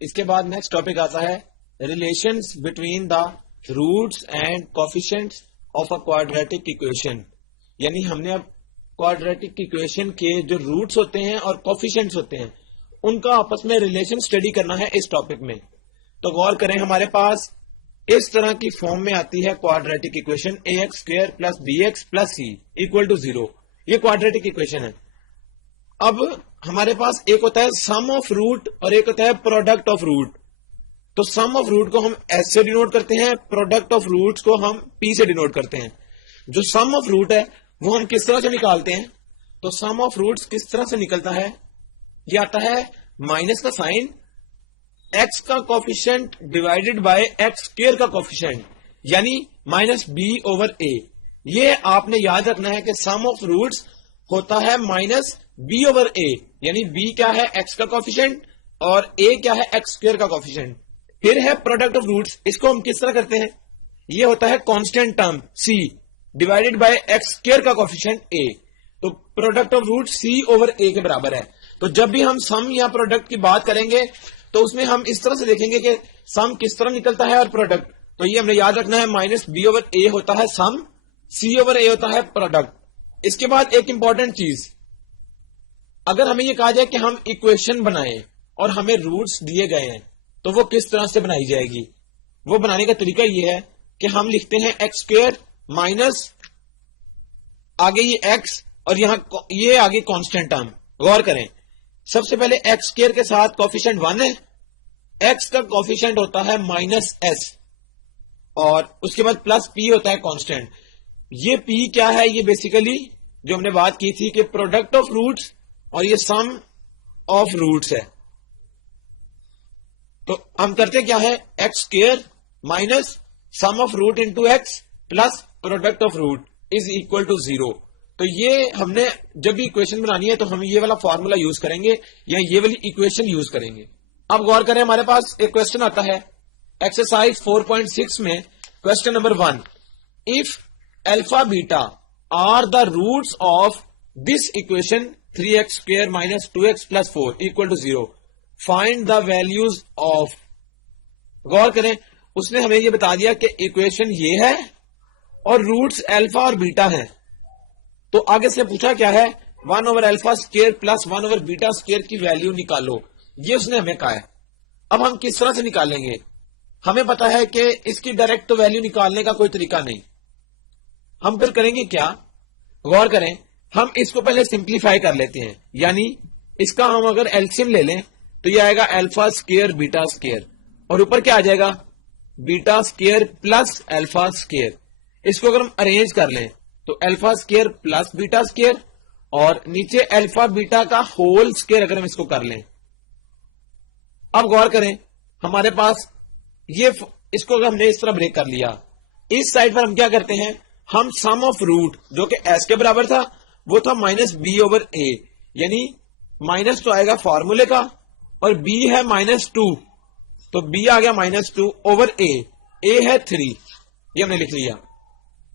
इसके बाद next topic आता है relations between the roots and coefficients of a quadratic equation. यानी हमने अब क्वाड्रेटिक इक्वेशन के जो रूट्स होते हैं और कोफिशिएंट्स होते हैं उनका आपस में रिलेशन स्टडी करना है इस टॉपिक में। तो गौर करें, हमारे पास इस तरह की फॉर्म में आती है quadratic equation ax square plus bx plus c equal to 0। ये क्वाड्रेटिक इक्वेशन है। अब हमारे पास एक होता है सम ऑफ रूट और एक होता है प्रोडक्ट ऑफ रूट। तो सम ऑफ रूट को हम एस से डिनोट करते हैं, प्रोडक्ट ऑफ रूट्स को हम पी से डिनोट करते हैं। जो सम ऑफ रूट है वो हम किस तरह से निकालते हैं? तो सम ऑफ रूट्स किस तरह से निकलता है? ये आता है माइनस का साइन, एक्स का coefficient divided by X square का कोफिशिएंट, यानी माइनस बी ओवर ए। ये आपने याद रखना है कि सम ऑफ रूट्स होता है माइनस बी ओवर ए, यानी बी क्या है? एक्स का कोफिशिएंट और ए क्या है? एक्स स्क्वायर का कोफिशिएंट। फिर है प्रोडक्ट ऑफ रूट्स, इसको हम किस तरह करते हैं? ये होता है constant term C divided by X square का कोफिशिएंट ए। तो product of root C over A के बराबर है। तो जब भी हम सम या प्रोडक्ट की बात करेंगे तो उसमें हम इस तरह से देखेंगे कि सम किस तरह निकलता है और प्रोडक्ट। तो ये हमने याद रखना है, माइनस बी ओवर ए होता है सम, सी ओवर ए होता है प्रोडक्ट। इसके बाद एक इंपॉर्टेंट चीज, अगर हमें ये कहा जाए कि हम इक्वेशन बनाएं और हमें रूट्स दिए गए हैं तो वो किस तरह से बनाई जाएगी? वो बनाने का तरीका ये है कि हम लिखते हैं एक्स स्क्वायर माइनस आगे ये एक्स और यहां ये आगे कांस्टेंट टर्म। गौर करें, सबसे पहले एक्स स्क्वायर के साथ कोफिशिएंट 1 है, एक्स का कोफिशिएंट होता है माइनस एस और उसके बाद प्लस पी होता है कांस्टेंट। ये पी क्या है? ये बेसिकली जो हमने बात की थी कि प्रोडक्ट ऑफ रूट्स और ये सम ऑफ रूट्स है। तो हम करते क्या है? X square minus sum of root into x plus product of root is equal to 0। तो ये हमने जब भी इक्वेशन बनानी है तो हम ये वाला फॉर्मूला यूज करेंगे या ये वाली इक्वेशन यूज करेंगे। अब गौर करें, हमारे पास एक क्वेश्चन आता है एक्सरसाइज 4.6 में, question number 1, if alpha beta are the roots of this equation 3x square minus 2x plus 4 equal to 0, find the values of. गौर करें, उसने हमें ये बता दिया कि इक्वेशन ये है और रूट्स अल्फा और बीटा हैं। तो आगे से पूछा क्या है? 1 over alpha square plus 1 over beta square की वैल्यू निकालो, ये उसने हमें कहा है। अब हम किस तरह से निकालेंगे? हमें पता है कि इसकी डायरेक्ट तो वैल्यू निकालने का कोई तरीका नहीं। हम फिर करेंगे क्या? गौर करें, हम इसको पहले सिंप्लीफाई कर लेते हैं, यानी इसका हम अगर एलसीएम ले लें तो ये आएगा अल्फा स्क्वायर बीटा स्क्वायर और ऊपर क्या आ जाएगा? Beta square plus alpha square. इसको अगर हम अरेंज कर लें तो alpha square plus beta square और नीचे अल्फा बीटा का होल स्क्वायर अगर हम इसको कर लें। अब गौर करें, हमारे पास ये इसको अगर हमने इस तरह ब्रेक कर लिया, इस साइड पर हम क्या करते हैं? हम सम ऑफ रूट जो कि एस के बराबर था वो था माइनस बी ओवर ए, यानी माइनस तो आएगा फॉर्मूले का और बी है -2, तो बी आ गया -2 ओवर ए है 3, ये हमने लिख लिया।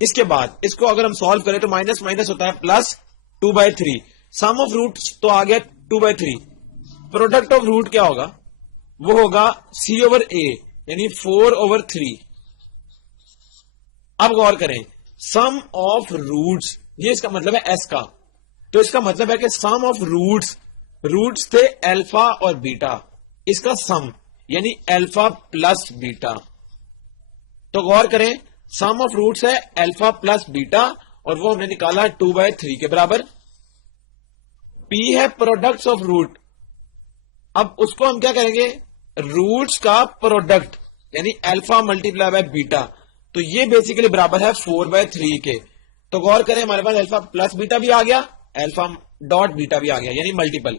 इसके बाद इसको अगर हम सॉल्व करें तो माइनस माइनस होता है प्लस 2/3, सम ऑफ रूट तो आ गया 2/3, प्रोडक्ट ऑफ रूट क्या होगा? वो होगा सी ओवर ए, यानी 4 ओवर 3। अब गौर करें, सम ऑफ रूट्स, ये इसका मतलब है एस का, तो इसका मतलब है कि सम ऑफ रूट्स थे अल्फा और बीटा, इसका सम यानी अल्फा प्लस बीटा। तो गौर करें, सम ऑफ रूट्स है अल्फा प्लस बीटा और वो हमने निकाला 2/3 के बराबर। पी है प्रोडक्ट्स ऑफ रूट, अब उसको हम क्या करेंगे? रूट्स का प्रोडक्ट यानी अल्फा मल्टीप्लाई बाय बीटा, तो ये बेसिकली बराबर है 4/3 के। तो गौर करें, हमारे पास अल्फा प्लस बीटा भी आ गया, अल्फा डॉट बीटा भी आ गया, यानी मल्टीपल।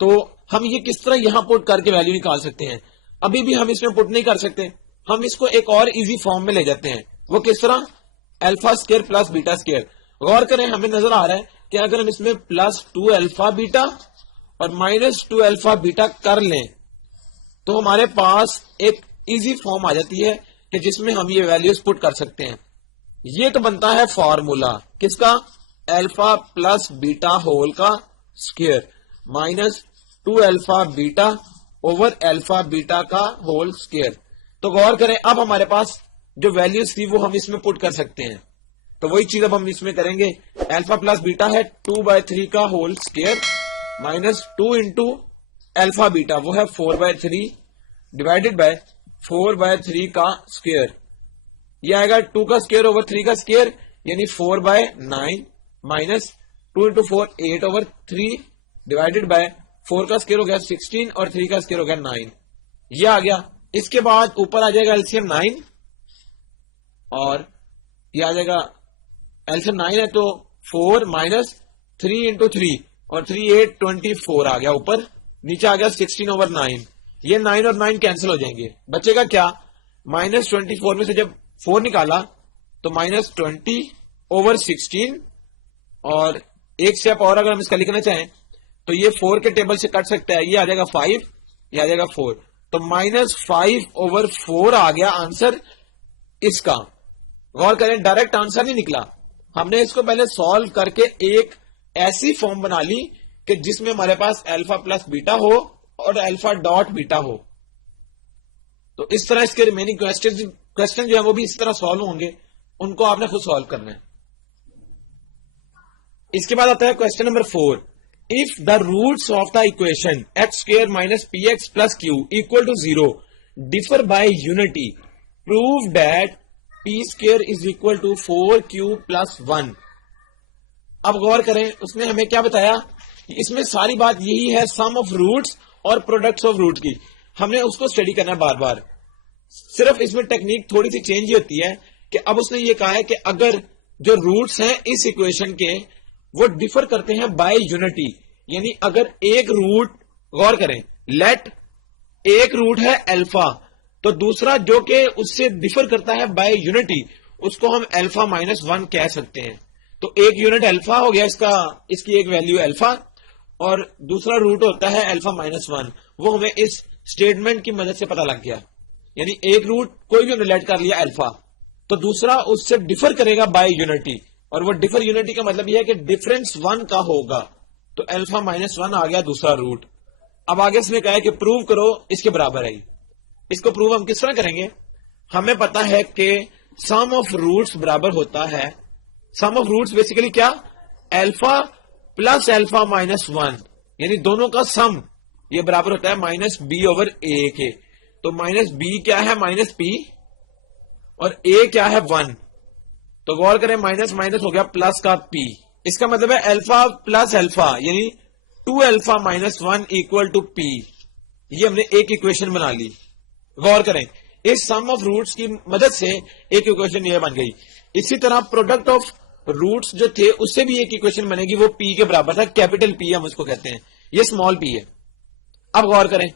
तो हम ये किस तरह यहां पुट करके वैल्यू निकाल सकते हैं? अभी भी हम इसमें पुट नहीं कर सकते, हम इसको एक और इजी फॉर्म में ले जाते हैं। वो किस तरह? Alpha square plus beta square. गौर करें, हमें नजर आ रहा है कि अगर हम इसमें +2 अल्फा बीटा और -2 अल्फा बीटा कर लें तो हमारे पास एक इजी फॉर्म आ जाती है कि जिसमें हम ये वैल्यूज पुट कर सकते हैं। ये तो बनता है फॉर्मूला किसका? अल्फा प्लस बीटा होल का square -2 alpha beta over alpha beta का होल स्क्वायर। तो गौर करें, अब हमारे पास जो वैल्यूज थी वो हम इसमें पुट कर सकते हैं। तो वही चीज अब हम इसमें करेंगे। अल्फा प्लस बीटा है 2/3 का whole square minus 2 into alpha beta वो है 4/3 डिवाइडेड बाय 4/3 का स्क्वायर। ये आएगा 2 का स्क्वायर ओवर 3 का स्क्वायर यानी 4/9 माइनस 2 इंटू 4 8/3 डिवाइडेड बाय 4 का स्क्वायर हो गया 16 और 3 का स्क्वायर हो गया 9। ये आ गया। इसके बाद ऊपर आ जाएगा एलसीएम 9 और ये आ जाएगा एलसीएम 9 है तो 4 माइनस 3 इंटू 3 और 3 8 24 आ गया ऊपर। नीचे आ गया 16/9। ये 9 और 9 कैंसिल हो जाएंगे। बचेगा क्या? माइनस 24 में से जब 4 निकाला तो माइनस 20/16 और एक स्टेप और अगर हम इसका लिखना चाहें तो ये 4 के टेबल से कट सकता है। ये आ जाएगा 5, ये आ जाएगा 4 तो -5/4 आ गया आंसर इसका। गौर करें, डायरेक्ट आंसर नहीं निकला। हमने इसको पहले सॉल्व करके एक ऐसी फॉर्म बना ली कि जिसमें हमारे पास अल्फा प्लस बीटा हो और अल्फा डॉट बीटा हो। तो इस तरह इसके रिमेनिंग क्वेश्चन जो है वो भी इस तरह सॉल्व होंगे, उनको आपने खुद सॉल्व करना है। इसके बाद आता है question number 4। If the roots of the equation x square minus p x plus q equal to 0 differ by unity prove that p square is equal to 4q plus 1। अब गौर करें, उसने हमें क्या बताया? इसमें सारी बात यही है सम ऑफ रूट्स और प्रोडक्ट्स ऑफ रूट की। हमने उसको स्टडी करना है बार बार। सिर्फ इसमें टेक्निक थोड़ी सी चेंज ही होती है कि अब उसने ये कहा है कि अगर जो रूट्स हैं इस इक्वेशन के वो डिफर करते हैं बाय यूनिटी, यानी अगर एक रूट, गौर करें, लेट एक रूट है अल्फा तो दूसरा जो कि उससे डिफर करता है बाय यूनिटी उसको हम अल्फा -1 कह सकते हैं। तो एक यूनिट अल्फा हो गया इसकी एक वैल्यू अल्फा और दूसरा रूट होता है अल्फा -1। वो हमें इस स्टेटमेंट की मदद से पता लग गया। यानी एक रूट कोई भी हमने लेट कर लिया अल्फा तो दूसरा उससे डिफर करेगा बाय यूनिटी, और वो डिफर यूनिटी का मतलब यह है कि डिफरेंस 1 का होगा। तो अल्फा -1 आ गया दूसरा रूट। अब आगे इसने कहा है कि प्रूव करो इसके बराबर है। इसको प्रूव हम किस तरह करेंगे? हमें पता है कि सम ऑफ रूट्स बराबर होता है, सम ऑफ रूट्स बेसिकली क्या? अल्फा प्लस अल्फा -1 यानी दोनों का सम ये बराबर होता है -b/a के। तो -b क्या है? -p और a क्या है? 1। तो गौर करें, माइनस माइनस हो गया प्लस का p। इसका मतलब है अल्फा प्लस अल्फा यानी 2α -1 इक्वल टू p। ये हमने एक इक्वेशन बना ली। गौर करें, इस सम ऑफ रूट्स की मदद से एक इक्वेशन ये बन गई। इसी तरह प्रोडक्ट ऑफ रूट्स जो थे उससे भी एक इक्वेशन बनेगी, वो p के बराबर था। कैपिटल P हम उसको कहते हैं, ये स्मॉल p है। अब गौर करें,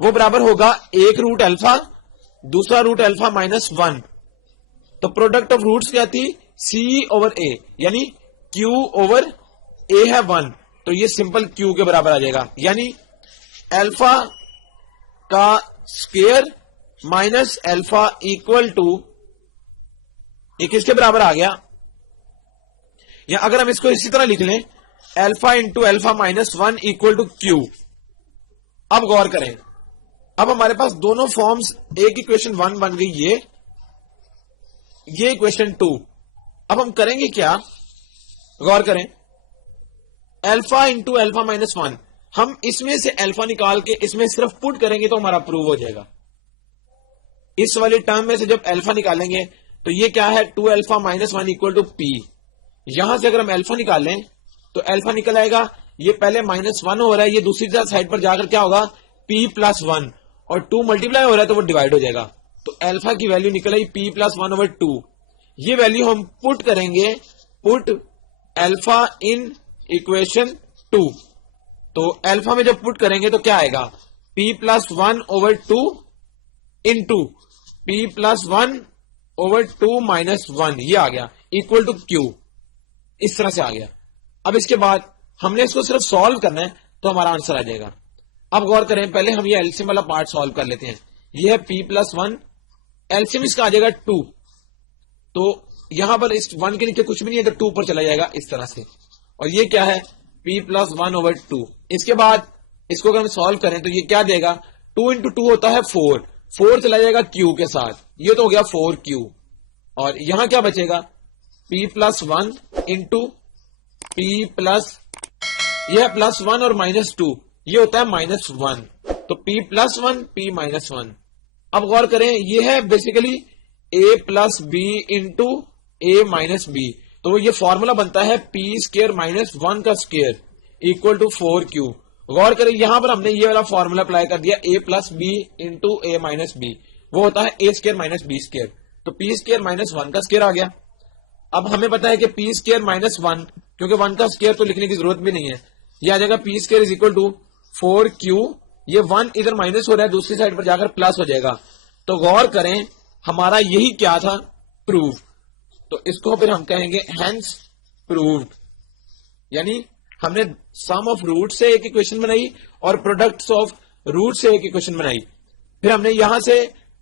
वो बराबर होगा एक रूट अल्फा दूसरा रूट अल्फा -1। तो प्रोडक्ट ऑफ रूट्स क्या थी? c/a यानी q/a है 1 तो ये सिंपल q के बराबर आ जाएगा। यानी अल्फा का square minus alpha equal to ये किसके बराबर आ गया? या अगर हम इसको इसी तरह लिख लें, alpha into alpha -1 equal to q। अब गौर करें, अब हमारे पास दोनों फॉर्म्स, एक इक्वेशन 1 बन गई ये इक्वेशन 2। अब हम करेंगे क्या? गौर करें, अल्फा इंटू अल्फा -1 हम इसमें से अल्फा निकाल के इसमें सिर्फ पुट करेंगे तो हमारा प्रूव हो जाएगा। इस वाली टर्म में से जब अल्फा निकालेंगे तो ये क्या है? 2α -1 इक्वल टू p। यहां से अगर हम अल्फा निकालें तो अल्फा निकल आएगा, ये पहले -1 हो रहा है, ये दूसरी साइड पर जाकर क्या होगा? p + 1 और 2 मल्टीप्लाई हो रहा है तो वो डिवाइड हो जाएगा। तो अल्फा की वैल्यू निकल आई p + 1/2। ये वैल्यू हम पुट करेंगे, पुट अल्फा इन इक्वेशन 2। तो अल्फा में जब पुट करेंगे तो क्या आएगा? p + 1/2 इंटू p + 1/2 -1 ये आ गया इक्वल टू q। इस तरह से आ गया। अब इसके बाद हमने इसको सिर्फ सॉल्व करना है तो हमारा आंसर आ जाएगा। अब गौर करें, पहले हम ये एलसीएम वाला पार्ट सॉल्व कर लेते हैं। ये है p + 1, एलसीएम इसका आ जाएगा 2। तो यहां पर इस 1 के नीचे कुछ भी नहीं है तो 2 पर चला जाएगा इस तरह से। और ये क्या है? p + 1/2। इसके बाद इसको अगर हम सॉल्व करें तो ये क्या देगा? 2 इंटू 2 होता है 4, 4 चला जाएगा क्यू के साथ, ये तो हो गया 4Q। और यहां क्या बचेगा, P plus 1 into P plus, यह प्लस 1 और माइनस 2, ये होता है माइनस 1, तो P प्लस 1 P माइनस 1। अब गौर करें, ये है basically A plus B into A minus B, तो ये फॉर्मूला बनता है P स्क्वायर माइनस 1 का स्क्वायर इक्वल टू 4Q। गौर करें, यहां पर हमने ये वाला फॉर्मूला अप्लाई कर दिया, A plus B into A minus B, वो होता है A square minus B square, तो P स्क्वायर माइनस 1 का स्क्वायर आ गया। अब हमें पता है कि P स्क्वायर माइनस 1, क्योंकि 1 का स्क्वायर तो लिखने की जरूरत भी नहीं है, ये आ जाएगा P square is equal to 4Q, ये 1 इधर माइनस हो रहा है, दूसरी साइड पर जाकर प्लस हो जाएगा। तो गौर करें, हमारा यही क्या था, प्रूव, तो इसको फिर हम कहेंगे हेंस प्रूव्ड, यानी हमने सम ऑफ रूट से एक इक्वेशन बनाई और प्रोडक्ट्स ऑफ रूट से एक इक्वेशन बनाई, फिर हमने यहां से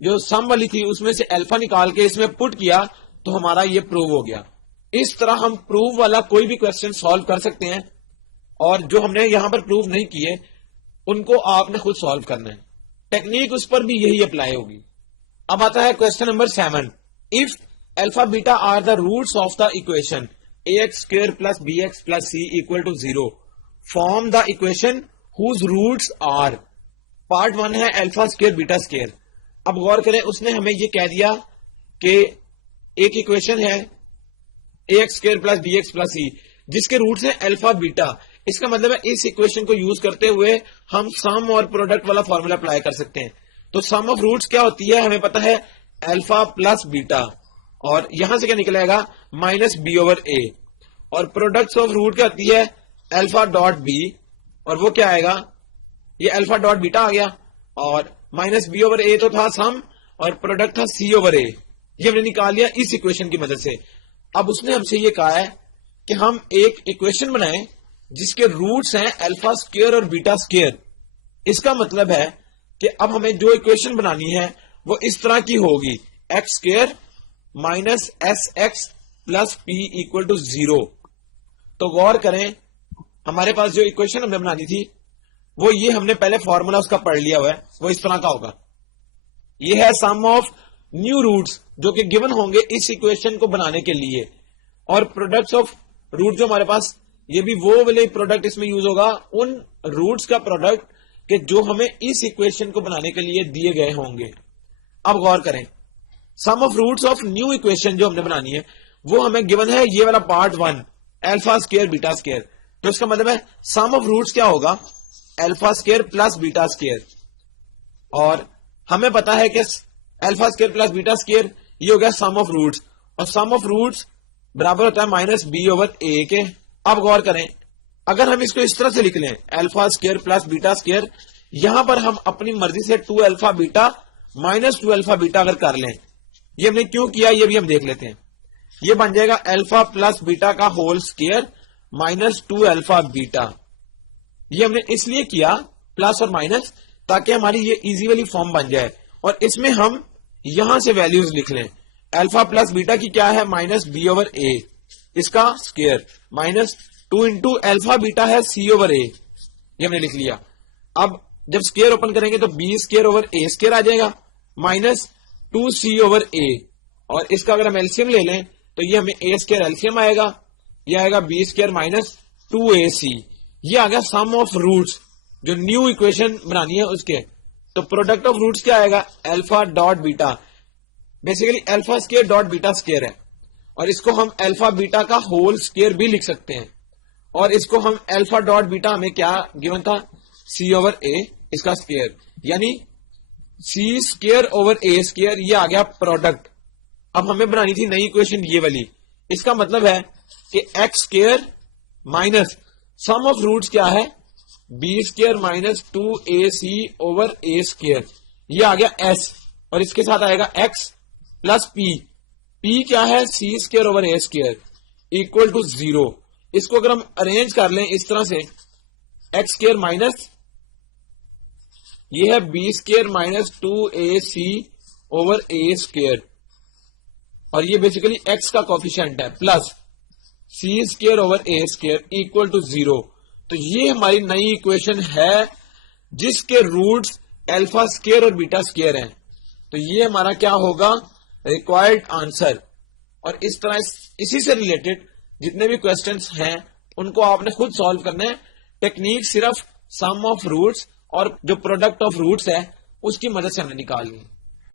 जो सम वाली थी उसमें से अल्फा निकाल के इसमें पुट किया, तो हमारा ये प्रूव हो गया। इस तरह हम प्रूव वाला कोई भी क्वेश्चन सॉल्व कर सकते हैं, और जो हमने यहां पर प्रूव नहीं किए उनको आपने खुद सॉल्व करना है, टेक्निक उस पर भी यही अप्लाई होगी। अब आता है question number 7, if alpha beta are the roots of the equation ax square plus bx plus c equal to 0, form the equation whose roots are. Part 1 है अल्फा स्क्वायर बीटा स्क्वायर। अब गौर करें, उसने हमें ये कह दिया कि एक इक्वेशन है ax square plus bx plus c जिसके रूट्स हैं अल्फा बीटा। इसका मतलब है इस इक्वेशन को यूज करते हुए हम सम और प्रोडक्ट वाला फॉर्मूला अप्लाई कर सकते हैं। तो सम ऑफ रूट्स क्या होती है, हमें पता है अल्फा प्लस बीटा, और यहां से क्या निकलेगा माइनस बी ओवर ए, और प्रोडक्ट्स ऑफ रूट क्या होती है अल्फा डॉट बी, और वो क्या आएगा, ये अल्फा डॉट बीटा आ गया, और माइनस बी ओवर ए तो था सम, और प्रोडक्ट था सी ओवर ए, ये हमने निकाल लिया इस इक्वेशन की मदद से। अब उसने हमसे ये कहा है कि हम एक इक्वेशन बनाएं जिसके रूट्स हैं अल्फा स्क्वायर और बीटा स्क्वायर। इसका मतलब है कि अब हमें जो इक्वेशन बनानी है वो इस तरह की होगी, x square minus S x plus P equal to 0। तो गौर करें, हमारे पास जो इक्वेशन हमने बनानी थी वो ये, हमने पहले फॉर्मूला उसका पढ़ लिया हुआ है, वो इस तरह का होगा। ये है सम ऑफ न्यू रूट्स जो कि गिवन होंगे इस इक्वेशन को बनाने के लिए, और प्रोडक्ट्स ऑफ रूट जो हमारे पास, ये भी वो वाले प्रोडक्ट इसमें यूज होगा, उन रूट्स का प्रोडक्ट कि जो हमें इस इक्वेशन को बनाने के लिए दिए गए होंगे। अब गौर करें, sum of roots of new equation जो हमने बनानी है वो हमें गिवन है ये वाला part 1 alpha square beta square. तो इसका मतलब है सम ऑफ रूट्स क्या होगा, alpha square plus beta square, और हमें पता है कि alpha square plus beta square ये हो गया सम ऑफ रूट्स, और सम ऑफ रूट्स बराबर होता है माइनस बी ओवर ए के। अब गौर करें, अगर हम इसको इस तरह से लिख लें alpha square plus beta square, यहां पर हम अपनी मर्जी से 2 alpha beta minus 2 alpha beta अगर कर लें, ये हमने क्यों किया ये भी हम देख लेते हैं। ये बन जाएगा अल्फा प्लस बीटा का whole square minus 2 alpha beta. ये हमने इसलिए किया प्लस और माइनस, ताकि हमारी ये इजी वाली फॉर्म बन जाए, और इसमें हम यहां से वैल्यूज लिख लें। अल्फा प्लस बीटा की क्या है, माइनस बी ओवर ए, इसका square minus 2 into alpha beta है सी ओवर ए, ये हमने लिख लिया। अब जब स्क्वायर ओपन करेंगे तो B square over A square आ जाएगा माइनस 2c ओवर ए, और इसका अगर हम एलसीएम ले लें तो ये हमें ए स्क्वायर एलसीएम आएगा, ये आएगा बी स्क्वायर माइनस 2ac। ये आ गया सम ऑफ रूट्स जो न्यू इक्वेशन बनानी है उसके। तो प्रोडक्ट ऑफ रूट्स क्या आएगा, alpha dot beta, basically alpha square dot beta square है, और इसको हम अल्फा बीटा का होल स्क्वायर भी लिख सकते हैं, और इसको हम अल्फा डॉट बीटा हमें क्या गिवन था, सी ओवर ए, इसका स्क्वायर, यानी सी स्क्वायर ओवर ए स्क्वायर, ये आ गया प्रोडक्ट। अब हमें बनानी थी नई इक्वेशन ये वाली, इसका मतलब है कि X square minus sum of roots क्या है, B square minus 2ac over A square, ये आ गया एस, और इसके साथ आएगा एक्स प्लस पी, पी क्या है, C square over A square equal to 0। इसको अगर हम अरेंज कर लें इस तरह से, एक्स स्क्वायर माइनस ये है B square minus 2ac over A square, और ये बेसिकली एक्स का कोफिशिएंट है, plus C square over A square equal to 0। तो ये हमारी नई इक्वेशन है जिसके रूट्स अल्फा स्क्वायर और बीटा स्क्वायर है। तो ये हमारा क्या होगा, रिक्वायर्ड आंसर। और इस तरह इसी से रिलेटेड जितने भी क्वेश्चंस हैं उनको आपने खुद सॉल्व करना है। टेक्निक सिर्फ सम ऑफ रूट्स और जो प्रोडक्ट ऑफ रूट्स है उसकी मदद से हमने निकालनी है।